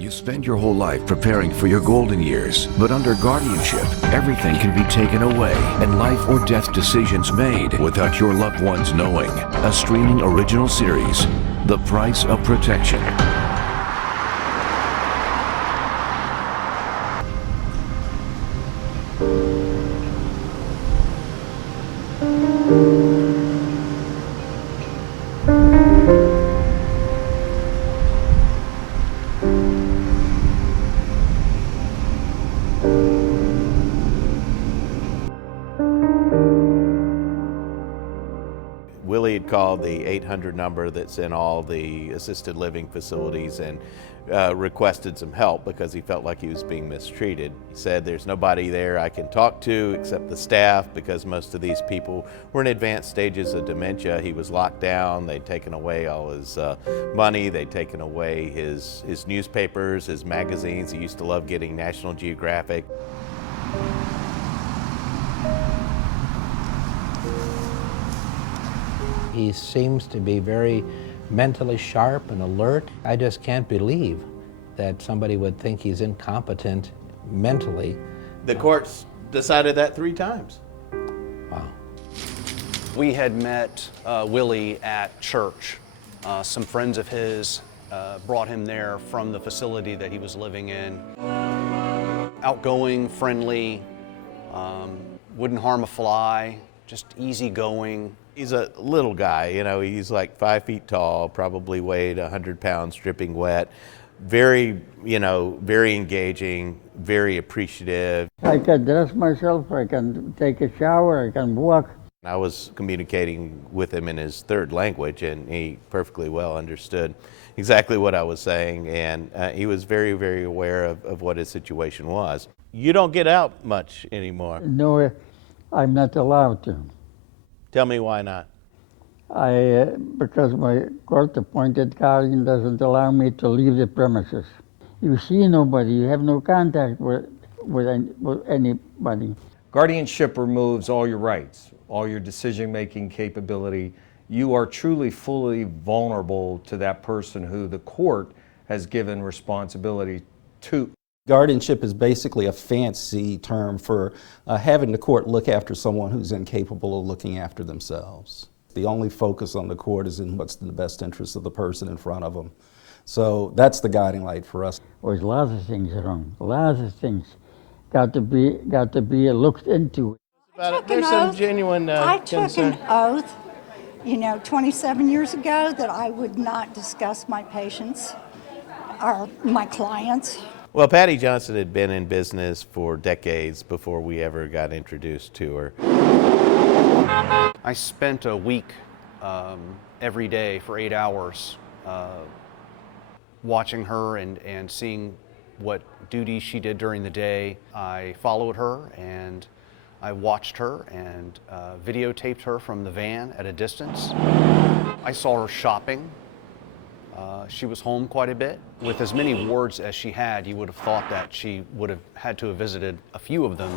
You spend your whole life preparing for your golden years, but under guardianship, everything can be taken away and life or death decisions made without your loved ones knowing. A streaming original series, The Price of Protection. Willie had called the 800 number that's in all the assisted living facilities and requested some help because he felt like he was being mistreated. He said, "There's nobody there I can talk to except the staff because most of these people were in advanced stages of dementia." He was locked down. They'd taken away all his money. They'd taken away his newspapers, his magazines. He used to love getting National Geographic. He seems to be very mentally sharp and alert. I just can't believe that somebody would think he's incompetent mentally. The courts decided that 3 times. Wow. We had met Willie at church. Some friends of his brought him there from the facility that he was living in. Outgoing, friendly, wouldn't harm a fly, just easygoing. He's a little guy, you know, he's like 5 feet tall, probably weighed 100 pounds, dripping wet. Very, very engaging, very appreciative. I can dress myself, I can take a shower, I can walk. I was communicating with him in his 3rd language, and he perfectly well understood exactly what I was saying, and he was very, very aware of what his situation was. You don't get out much anymore. No, I'm not allowed to. Tell me why not. Because my court-appointed guardian doesn't allow me to leave the premises. You see nobody, you have no contact with anybody. Guardianship removes all your rights, all your decision-making capability. You are truly fully vulnerable to that person who the court has given responsibility to. Guardianship is basically a fancy term for having the court look after someone who's incapable of looking after themselves. The only focus on the court is in what's in the best interest of the person in front of them. So that's the guiding light for us. There's lots of things wrong, lots of things got to be looked into. There's some genuine I took concern. an oath, 27 years ago that I would not discuss my patients or my clients. Well, Patty Johnson had been in business for decades before we ever got introduced to her. I spent a week every day for 8 hours watching her and seeing what duties she did during the day. I followed her and I watched her and videotaped her from the van at a distance. I saw her shopping. She was home quite a bit. With as many wards as she had, you would have thought that she would have had to have visited a few of them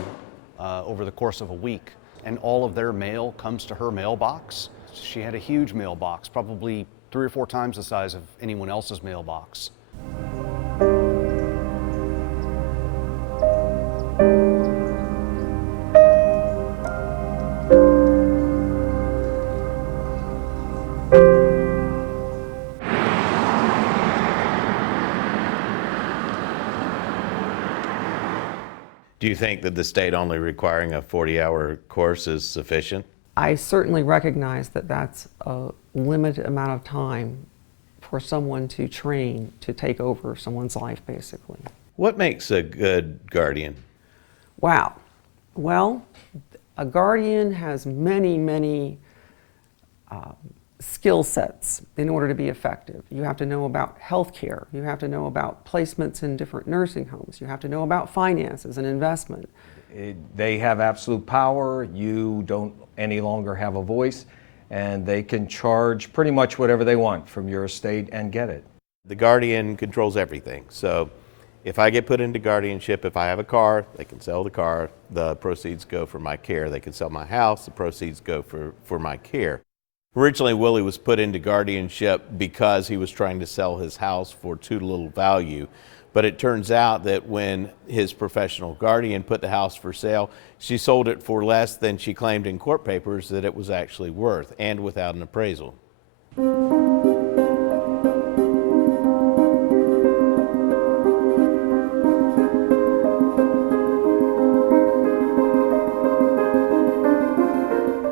over the course of a week. And all of their mail comes to her mailbox. She had a huge mailbox, probably 3 or 4 times the size of anyone else's mailbox. Do you think that the state only requiring a 40-hour course is sufficient? I certainly recognize that that's a limited amount of time for someone to train to take over someone's life, basically. What makes a good guardian? Wow. Well, a guardian has many skill sets in order to be effective. You have to know about health care. You have to know about placements in different nursing homes. You have to know about finances and investment. They have absolute power. You don't any longer have a voice, and they can charge pretty much whatever they want from your estate and get it. The guardian controls everything. So if I get put into guardianship, if I have a car, they can sell the car, the proceeds go for my care. They can sell my house, the proceeds go for my care. Originally, Willie was put into guardianship because he was trying to sell his house for too little value. But it turns out that when his professional guardian put the house for sale, she sold it for less than she claimed in court papers that it was actually worth, and without an appraisal.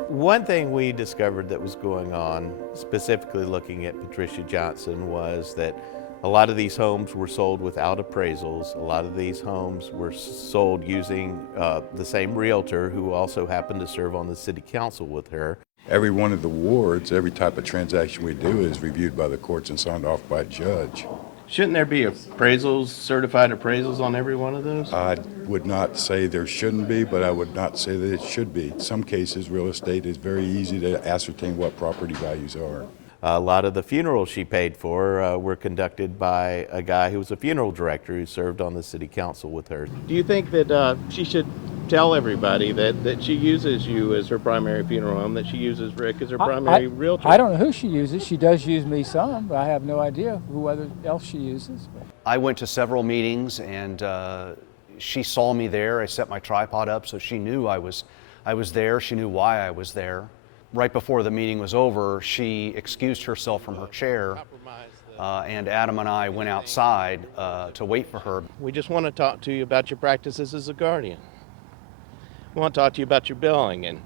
One thing we discovered that was going on, specifically looking at Patricia Johnson, was that a lot of these homes were sold without appraisals. A lot of these homes were sold using the same realtor who also happened to serve on the city council with her. Every one of the wards, every type of transaction we do is reviewed by the courts and signed off by a judge. Shouldn't there be appraisals, certified appraisals on every one of those? I would not say there shouldn't be, but I would not say that it should be. In some cases, real estate is very easy to ascertain what property values are. A lot of the funerals she paid for were conducted by a guy who was a funeral director who served on the city council with her. Do you think that she should tell everybody that she uses you as her primary funeral home, that she uses Rick as her primary realtor? I don't know who she uses. She does use me some, but I have no idea who else she uses. I went to several meetings, and she saw me there. I set my tripod up, so she knew I was there. She knew why I was there. Right before the meeting was over, she excused herself from her chair, and Adam and I went outside to wait for her. We just want to talk to you about your practices as a guardian. We want to talk to you about your billing and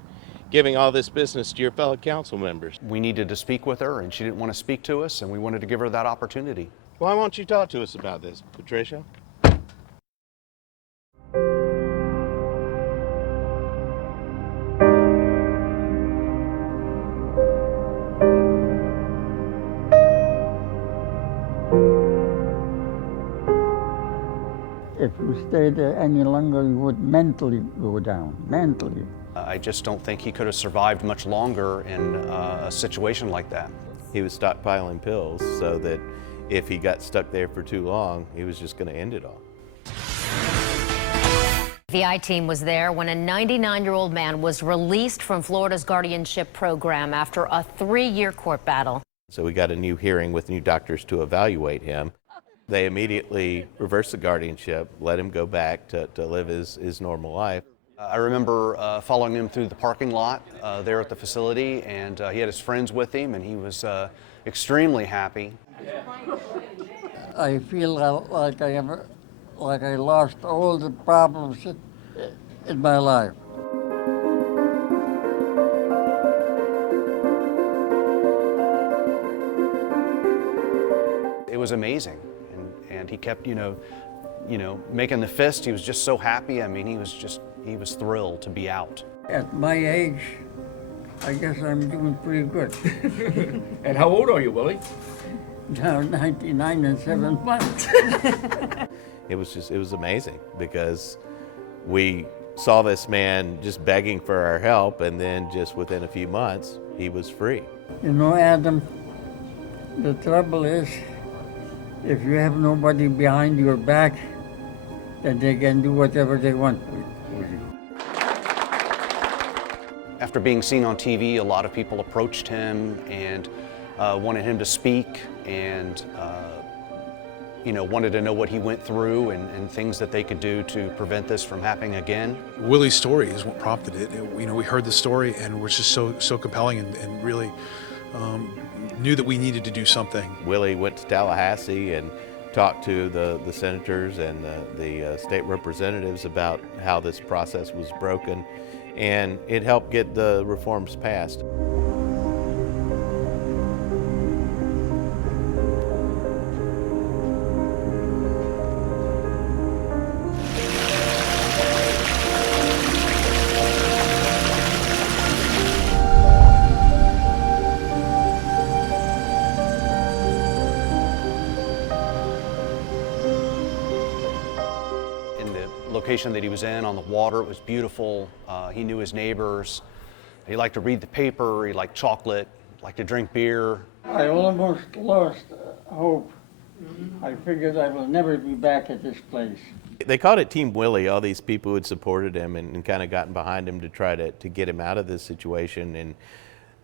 giving all this business to your fellow council members. We needed to speak with her, and she didn't want to speak to us, and we wanted to give her that opportunity. Why won't you talk to us about this, Patricia? If you stay there any longer, you would mentally go down, mentally. I just don't think he could have survived much longer in a situation like that. He was stockpiling pills so that if he got stuck there for too long, he was just going to end it all. The FBI team was there when a 99-year-old man was released from Florida's guardianship program after a 3-year court battle. So we got a new hearing with new doctors to evaluate him. They immediately reversed the guardianship, let him go back to live his normal life. I remember following him through the parking lot there at the facility, and he had his friends with him, and he was extremely happy. I feel like I lost all the problems in my life. It was amazing, and he kept, making the fist. He was just so happy. I mean, he was thrilled to be out. At my age, I guess I'm doing pretty good. And how old are you, Willie? Now 99 and 7 months. It was amazing because we saw this man just begging for our help, and then just within a few months, he was free. You know, Adam, the trouble is, if you have nobody behind your back, then they can do whatever they want with you. After being seen on TV, a lot of people approached him and wanted him to speak, and wanted to know what he went through and things that they could do to prevent this from happening again. Willie's story is what prompted it. We heard the story and it was just so compelling and really knew that we needed to do something. Willie went to Tallahassee and talked to the senators and the state representatives about how this process was broken, and it helped get the reforms passed. Location that he was in on the water, it was beautiful. He knew his neighbors. He liked to read the paper. He liked chocolate, liked to drink beer. I almost lost hope. I figured I will never be back at this place. They called it Team Willie, all these people who had supported him and kind of gotten behind him to try to get him out of this situation. And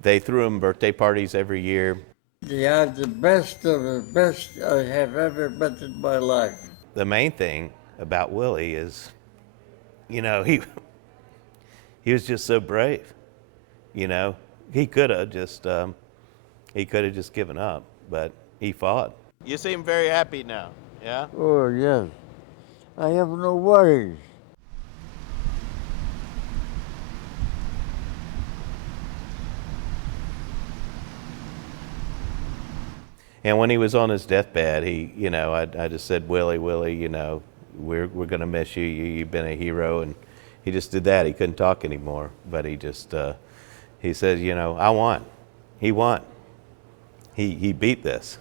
they threw him birthday parties every year. They are the best of the best I have ever met in my life. the main thing about Willie is, you know, he was just so brave. You know, he could have just given up, but he fought. You seem very happy now, yeah? Oh, yes. I have no worries. And when he was on his deathbed, he, you know, I just said, Willie, you know, we're gonna miss you. You've been a hero. And he just did that. He couldn't talk anymore, but he just, he said, you know, I won. He won. He beat this.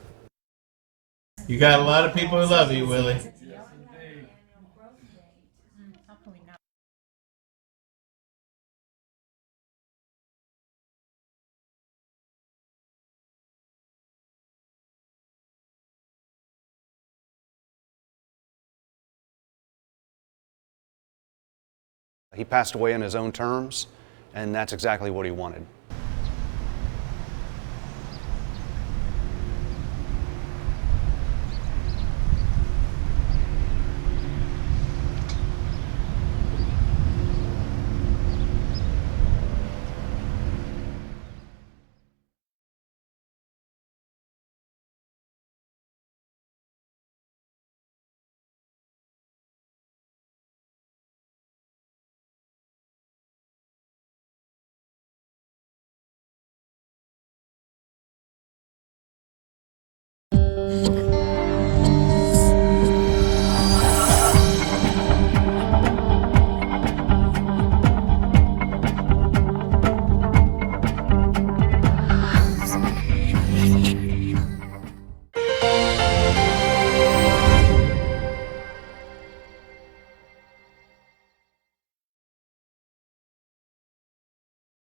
You got a lot of people who love you, Willie. He passed away on his own terms, and that's exactly what he wanted.